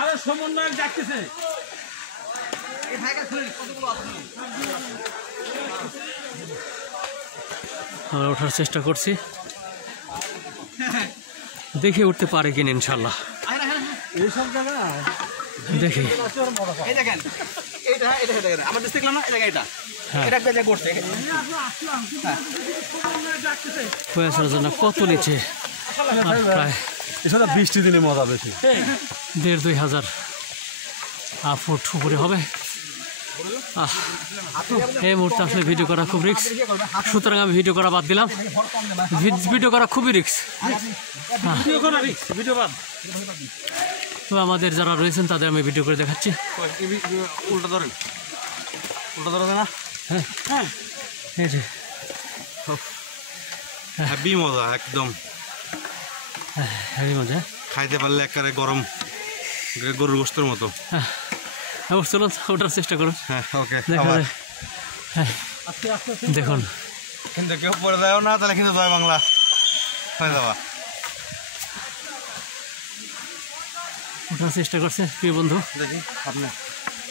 আরে সমন্বয়ক ডাকতেছে। আমরা ওঠার চেষ্টা করছি, দেখে উঠতে পারে কিনা ইনশাল্লাহ। এইসব জায়গা দেখি ফয়াসার জন্য কত নিচে, প্রায় এছাড়া বৃষ্টি দিনে মজা বেশি। ১,৫০০ ফুট উপরে হবে। এই মুহূর্তে আসলে ভিডিও করা খুব রিস্ক, সুতরাং আমি ভিডিও করা বাদ দিলাম। ভিডিও করা খুবই রিস্ক। তো আমাদের যারা রয়েছেন তাদের আমি ভিডিও করে দেখাচ্ছি। উল্টা ধরেন, উল্টা ধরে না। হ্যাঁ হ্যাঁ, এই যে হ্যাপি মজা, একদম হ্যাঁ মজা। খাইতে পারলে একেবারে গরম গরুর গোশতের মতো। হ্যাঁ চলুন ওঠার চেষ্টা করুন। হ্যাঁ ওকে, দেখা যায়। হ্যাঁ দেখুন, কিন্তু কেউ পড়ে দেয় না, তাহলে কিন্তু জয় বাংলা হয়ে যাওয়া। ওঠার চেষ্টা করছে প্রিয় বন্ধু। দেখি আপনি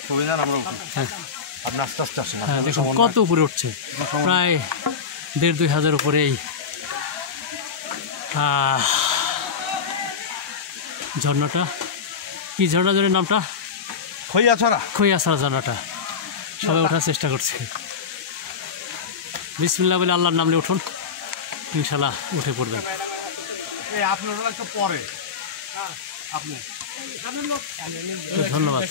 খুবই জান, আমরা হ্যাঁ আপনি আস্তে আস্তে আসেন। হ্যাঁ দেখুন কত উপরে উঠছে, প্রায় ১,৫০০ উপরেই ঝর্ণাটা। কি ঝর্ণা জনের নামটা? খইয়াছড়া। খইয়াছড়া ঝর্ণাটা। সবাই ওঠার চেষ্টা করছে। বিসমিল্লাহ বলে আল্লাহর নামে উঠুন, ইনশাল্লাহ উঠে পড়বেন। আপনার একটু পরে আপনি ধন্যবাদ।